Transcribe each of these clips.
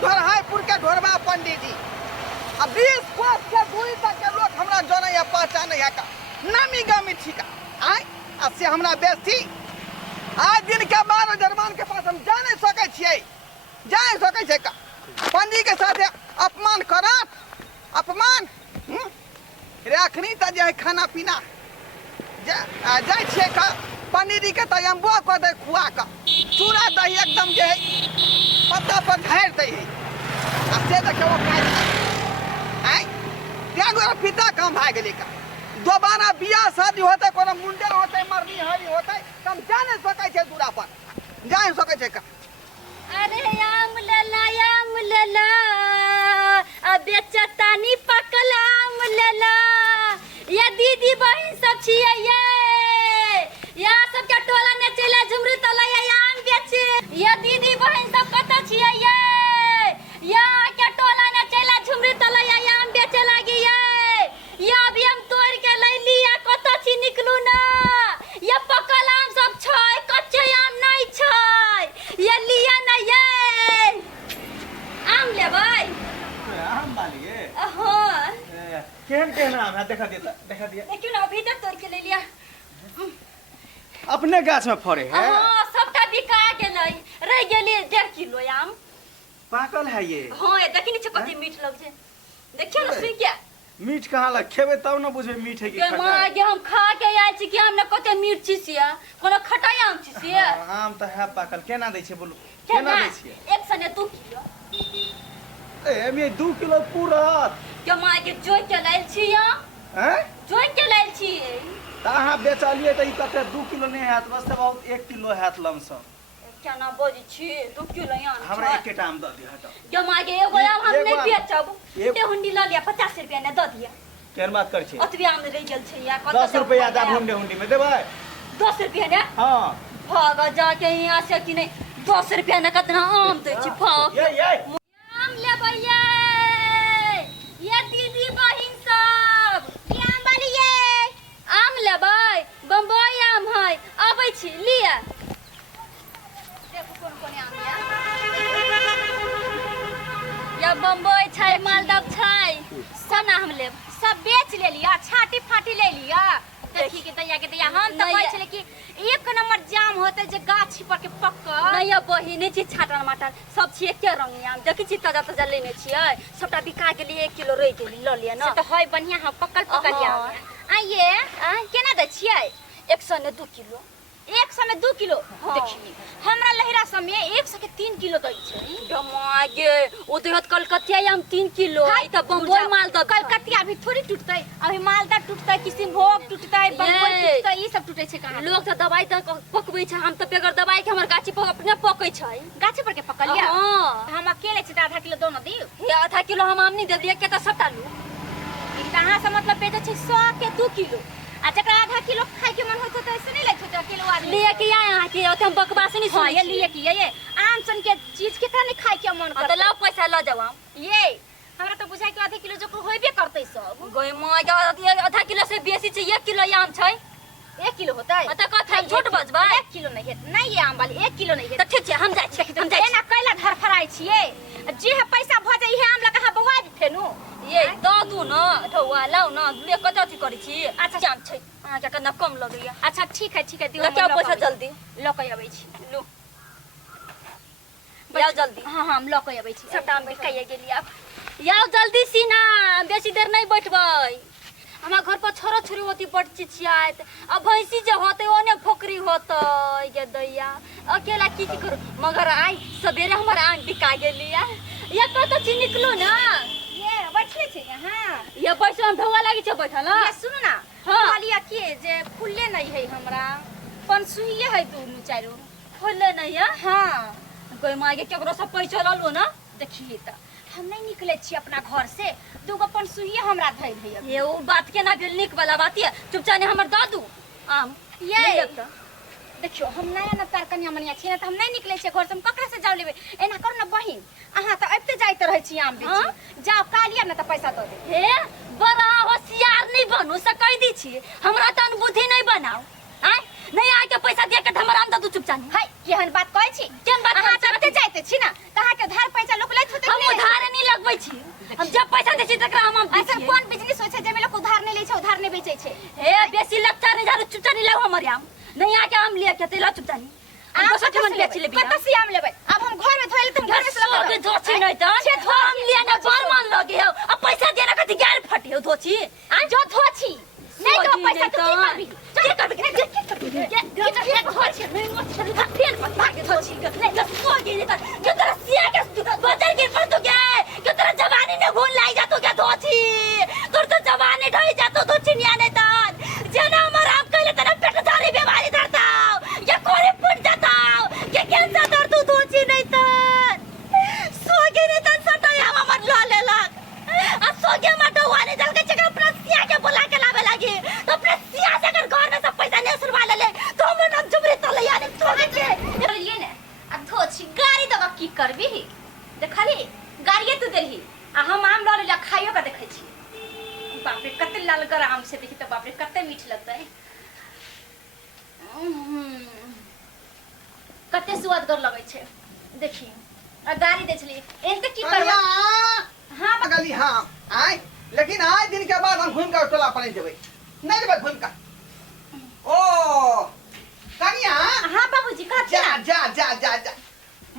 ढोरहापुर के ढोरबा पंडित जी। अब 20 कोस के दूरी तक के लोग हमरा जाने या पहचाने या का नामी गामी ठीका आय से हमरा बेस्ती आज दिन के बाद जरमान के पास हम जा नहीं सके छिए जा नहीं सके छै का पंडित के साथ अपमान करत अपमान राखनी त जे खाना पीना जाय छिए का पंडित जी के तयम्बो क दे खुआ का चूड़ा दही एकदम जे पत्ता पर झाड़ दे आ से देखे वो खाय आय त्यागो पिता काम भाग गेले का दोबारा बियाह शादी होते कोनो मुंडन होते मरनी हरी होते हम जा नहीं सके छे दूरा पर जा नहीं सके छे का अरे आम लला अब बेचतानी पकल आम लला ये दीदी बहन सब छिए ये सब के टोला ने चला झुमरी तला ये आम बेचे ये दीदी बहन सब कत छिए ये के टोला ने चला झुमरी तला ये आम बेचे लागी ये अभी हम तोड़ के ले लिया कत छी निकलू ना ये पकल आम सब छै कच्चे आम नहीं छै ये लिया ना ये आम लेबै आम बालिए हां केहन आम है देखा दिया क्यों ना अभी तक तोड़ के ले लिया अपने गाछ में फरे है हां सबटा बिका गेलै रह गेली 1.5 किलो आम पाकल है ये हां ये देखि नीचे कते मीठ लग छै देखियो ना सुन के मीठ कहाँ लग खेबे तब ना बुझबे मीठ है कि खट्टा है आगे हम खा के आइ छी कि हमने कते मीठ छी से कोनो खटाई आम छी से आम तो है पाकल केना दै छै बोलू केना दै छियै एक सने 2 किलो एमे 2 किलो पूरा के मां के जोइ के लेल छी हैं जोइ के लेल छी त अहाँ बेचलिए त ई कते 2 किलो नहीं हैत बस त बहुत 1 किलो हैत लमसम क्या ना बोली छी 2 किलो आम हमरा एकेटा आम द दिया हटा के मां के एगो आम हम नहीं बेचब ते हुंडी ल लिया 50 रुपया ने द दिया केहन बात कर छी ओतबे आम रह गेल छै या कत 10 रुपया दा हुंडी में देबै 10 रुपया ने हां भाग जाके यहाँ से कि नहीं 10 रुपया ने कितना आम दे छी भाग ये आम लेबै ये दीदी बहिन सब की आम बालिए आम लेबै बम्बई आम है आबै छी लिया देखो कोन आम या बम्बई छै मालदह छै सब आम लेब सब बेच ले लिया छाटी फाटी ले लिया देखी के दैया हम त कहै छले कि एक नंबर जाम होते जे गाछी पर के पक्का नहीं बहिने छी छाटल माटल सब छी एके रंग आम देखि छी ताजा लेने छियै सबटा बिका के लिए 1 किलो रह गेली ल लिया ना से त होय बढ़िया हम पकल आम आइए केना दै छियै 100 ने 2 किलो 100 में 2 किलो देखी हमरा लहरा सब में 100 के 3 किलो दै छै डमागे ओ देहत कलकतिया आम 3 किलो ई त बम्बई मालदह कलकतिया भी थोड़ी टूटतै अभी मालदह टूटतै किसिमभोग टूटतै बम्बई टूटतै ई सब टूटै छै कहां लोग त दवाई त पकबै छै हम त बेगर दवाई के हमर गाछी पर अपने पकै छै गाछी पर के पकलिया हां हम अकेले छी त आधा किलो दो न दियो हे आधा किलो हम आम नहीं देलिए के त सबटा लू ई कहां से मतलब बेचे छै 100 के 2 किलो आ जकरा आधा किलो खाए के मन होत त ऐसे नहीं लेत होत किलो आदमी लिए के यहाँ के ओते हम बकवास नहीं सुन ये लिए के ये आम सन के चीज के का नहीं खाए के मन करत त लाओ पैसा ल जाओ ये हमरा तो बुझाई के आधा किलो जो होइबे करतै सब गय माय आधा किलो से बेसी छै 1 किलो आम छै 1 किलो होतै त कथा छोट बजबा 1 किलो नहीं है नहीं ये आम वाली 1 किलो नहीं है त ठीक छै हम जाय छी एना कैला धर फराई छिए जे है पैसा भ जाई है आम ला कहां बवा फेनु ये दादू न ठौआ लाउ न ले कत अथी करै छी अच्छा जाम छै अहाँ के कना कम लगैया अच्छा ठीक है दियो क्या पैसा जल्दी ल के आबै छी लो जाओ जल्दी हां हम ल के आबै छी सबटा हम बिकाइए गेली अब जाओ जल्दी सीना बेसी देर नहीं बैठबै हमरा घर पर छोरा छोरी होती बड़ चिचियात अब भैंसी जे होते ओने फोकरी होतै गे दैया अकेला की करू मगर आई सवेरे हमर आम बिका गेलिया या कत छी निकलू ना ये बैठले छी यहां ये बैठ हम ढौआ लागी छ बैठल ये सुन ना कहलिया के जे फुल्ले नहीं है हमरा पनसुइए है दुनु चारो फुल्ले नहीं है हां कोई मागे केकरो सब पैसा ल लो ना देखिए त हम नहीं निकले छी अपना घर से दूगो पनसुइए हमरा धइ धइ ये ओ बात के ना भेल निक वाला बात है चुपचाप हमर दादू आम ये देखियो हम नया न तार कन्या मनिया छी त हम नहीं निकले छी घर से हम ककरा से जाव लेबे एना कर न बहिन अहाँ त अबते जाइत रहै छी आम बेची जाओ कालिया न त पैसा द दे हे बड़ा होशियार नहीं बनू से कह दी छी हमरा त अनबुद्धि नहीं बनाओ हैं नहीं आके पैसा दे के हमर आम द दू चुपचाप है केहन बात कहै छी केहन बात अहाँ चलते जाइत छी ना कहा के धार पैसा लोक लैत होते बे धोची नहीं तो हम लिया ना बार मान लगे हो अब पैसा देना कति गार फटे हो धोची आ जो धोची नहीं तो पैसा तू की करबी क्या धोची नहीं मत फेल मत भागे धोची नहीं तो सोगी नहीं जो तेरा सिया के बाजार के पर तो क्या जो तेरा जवानी ने भूल लाई जा तो क्या धोची तोर तो जवानी ढोई जा तो धोची नहीं आने ता जना मराम कहले तेरा पेट सारी बीमारी धरता ये कोरे फुट जाता ये कैंसर दर तू धोची नहीं तो सोगे नहीं तो सटा या मत ला ले लग आ सोगे मत वाने जल के चक्कर प्रसिया के बुला के लावे लगी तो प्रसिया से अगर घर में सब पैसा नहीं सुरवा ले तो हम न जुबरे तले यानी सोगे के ये ने अब धोची गाड़ी दबा की करबी देखली गाड़िए तू देलही आ हम आम ल ले खाइयो का देखै छी बाप रे कते लाल कर आम से देखी तो बाप रे कते मीठ लगता है कते स्वाद कर लगे छे देखी आ गाड़ी दे छली एन त की करबा हां गली हां आय लेकिन आज दिन के बाद हम घूम के टोला पर नहीं जेबै नहीं जेबै घूम के ओ कनिया हां बाबूजी का जा जा जा जा जा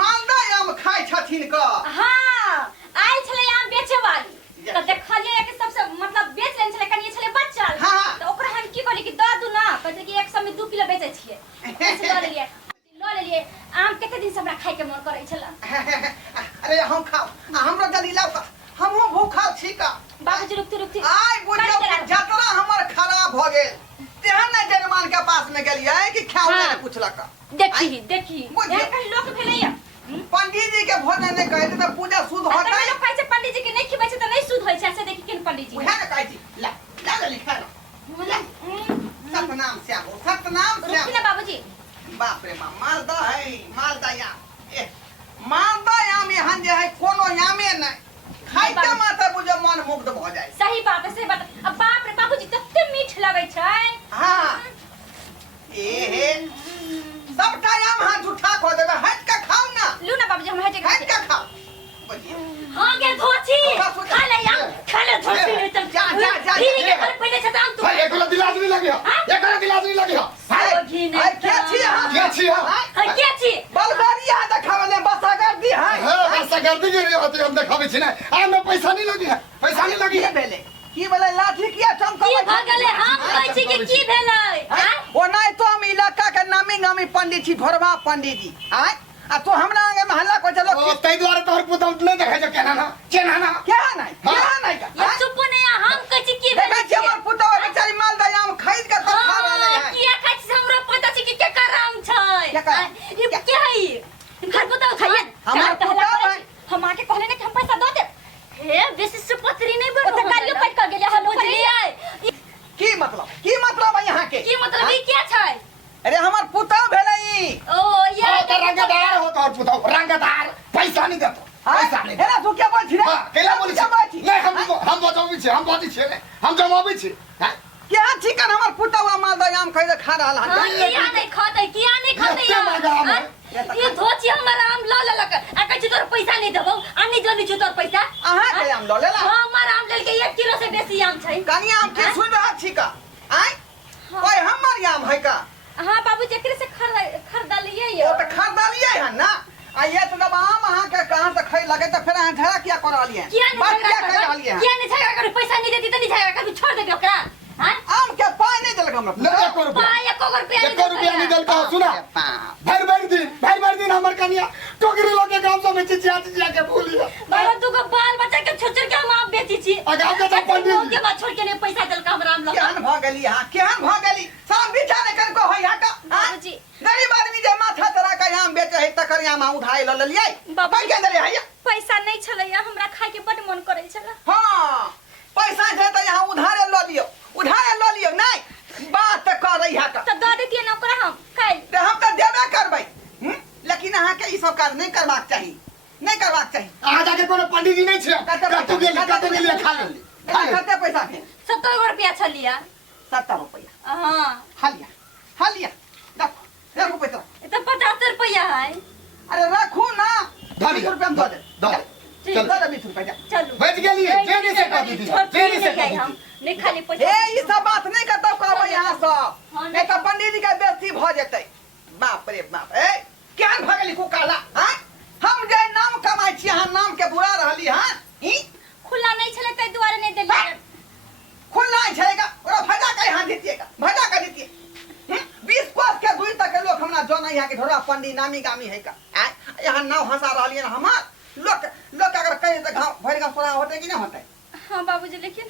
मालदा आम खाय छथिन क हां आइ छले आम बेचे वाली तो देखलिए कि सबसे मतलब बेच लेन छले कनिए छले बच्चा तो ओकरा हम की कहली कि द दू ना कहते कि 100 में 2 किलो बेचै छियै ले लिए आम केते दिन से हमरा खाय के मन करै छला अरे हम खाओ हमरो जल्दी लाओ हमहु भूखा छी का बाबूजी रुकती आय बुझियो जतरा हमर खराब भ गेल तेहन ने जरमान के पास में गेलिए कि खाओ ने पूछलक देखी ये कहीं लोग भेलैया पंडित जी के भोजन नहीं कहे तो पूजा शुद्ध होता है लोग कहै छै पंडित जी के नहीं खिबै छै त नहीं शुद्ध होय छै ऐसे देखी केन पंडित जी उहे ने कहै छी ला लिखा सतनाम श्याम रुकी ना बाबूजी बाप रे मालदा है मालदा या मालदा याम यहाँ जे है कोनो यामे नहीं खाइते मात्र बुझे मन मुग्ध भ जाए सही बात है अब बाप रे बाबूजी तते मीठ लगै छै हां हे सबटा याम हाथ उठा खो देबे हट के खाओ ना लू ना बाबूजी हम हट के खाओ हां गे धोची खा ले धोची नहीं तो जा फिर के घर पहले छता हम तू एकला दिलाज नहीं लगे एकला दिलाज नहीं लगे हाय क्या छी बलगारिया देखावले बसा कर दी है बसा कर दी रे होती हम देखावे छी ना आ में पैसा नहीं लगी है पैसा नहीं लगी है भेले की बोले लाठी किया चमका की भगले हम कहै छी कि की भेलै ओ नहीं तो हम इलाका के नामी गामी पंडित छी घोरवा पंडित जी आय आ तो हमरा आगे मोहल्ला को चलो ओ तै द्वारा तोहर पुतौ नहीं देखै छ केना ना क्या नहीं का ये चुप नहीं हम कहै छी की देखै छी हमर पुतौ बेचारी माल दयाम खरीद के तो खा रहले है किया कहै छी हमरा पता छी कि के काम छै क्या ये क्या है घर पुतौ खाइए हमर पुतौ हम आके कहले ने कि हम पैसा दो दे हे बेसी से पत्री नहीं बनो तो गाड़ियो पट के गेले हम बुझलिए की मतलब है यहाँ के की मतलब ई क्या छै अरे हमर पुतौ भेलै ओ ये तो रंगदार हो तोहर पुतौ रंगदार पैसा नहीं देतो पैसा नहीं एना तू क्या बोल छी रे केला बोली छी नहीं हम बचाबी छी हम बाजी छी हम जमाबी छी क्या चिकन हमर पुतौ माल दयाम खरीद खा रहल है किया नहीं खाते यार ये धोची हमरा आम ल लक आ कहै छी तोर पैसा नहीं देबौ आ नहीं जनी छ तोर पैसा अहाँ के आम ल लेला हमर आम लेल के 1 किलो से बेसी आम छै कनी आम के सुन रहा छी का आय ओए हमर आम है का हां बाबू जेकरे से खरीदा लिए ये ओ त खरीदा लिए है ना आ ये तो जब आम अहाँ के कहां से खै लगे त फिर अहाँ झगड़ा किया कर रहलिए बात क्या कर रहलिए किया नहीं झगड़ा कर पैसा नहीं देती त नहीं झगड़ा कर छोड़ देबे ओकरा हां आम के पाई नहीं देलक हमरा ले 1 रुपया नहीं देल का सुना भर दिन हमर कनिया टोकरी लोग के गांव से में चिचिया के बोलिया बाबा तू को बाल बच्चा के छोड़ के हम आप बेची छी गांव के पंडित के बाद छोड़ के नहीं पैसा देल का हमरा आम लो केहन भ गेली हां केहन भ गेली सब बिचारे कर को होय का बाबूजी गरीब आदमी जे माथा तरा के आम बेचे है तकर आम उधाई ल लेलिए बाबा के देले है पैसा नहीं छलैया हमरा खाए के बड मन करै छला हां पैसा छै त यहाँ उधारे ल लियो नहीं बात कर रही है त द देतिए न ओकरा हम काल त हम त देबे करबै लेकिन अहाँ के ई सब काज नहीं करबाक चाहिए आ जाके कोनो पंडित जी नहीं छै कतौ गेली खा लेली कते पैसा के 70 रुपया छलिया 70 रुपया हां हालिया देखो पैसा त 50 रुपया है अरे रखू ना 20 रुपया में दे चल 20 रुपया चलो बच गेली जेने से कर दीदी जेने से कर हम दीदी नहीं खाली पैसा ए ई सब बात नहीं करतौ कहबै यहाँ सब नहीं तो पंडित जी के बेइज्जती भ जेतै बाप रे बाप ए केहन भ गेली कुकाला हां हम जे नाम कमाई छी पंडित नामी गामी है का आय यहाँ नाव हंसा रहलिए हमार लोग लोग अगर कहे तो गाँव भर गाँव सोना होते कि नहीं होते। हाँ बाबूजी लेकिन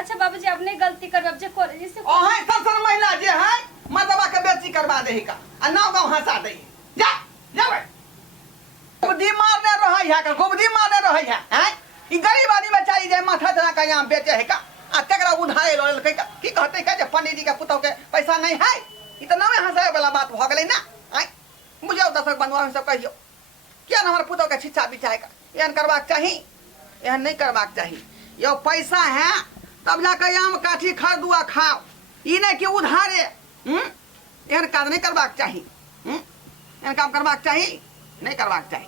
अच्छा बाबूजी अपने गलती करब जे कॉलेज से ओहे ससुर महिला जे है मतबा के बेची करवा दे का आ नाव गाँव हंसा दे जा जावे बुद्धि मारने रहै है का बुद्धि मारने रहै है हैं ई गरीब आदमी बेचारी जे माथा तना का यहाँ बेचे है का आ तकरा उधारे लेल के की कहते का जे पंडित जी के पुतौ के पैसा नहीं है ई तो नामे हंसाए वाला बात भ गेलै ना आय बुझाओ दशक बंधुआ में सब कहियो क्या न हमारे पुतौ के छिछा बिछाए का एहन करबाक चाही एहन नहीं करबाक चाही यो पैसा है तब जाके आम काठी खरीदुआ खाओ ई नहीं कि उधारे एहन काज नहीं करबाक चाही एहन काम करबाक चाही नहीं करबाक चाही।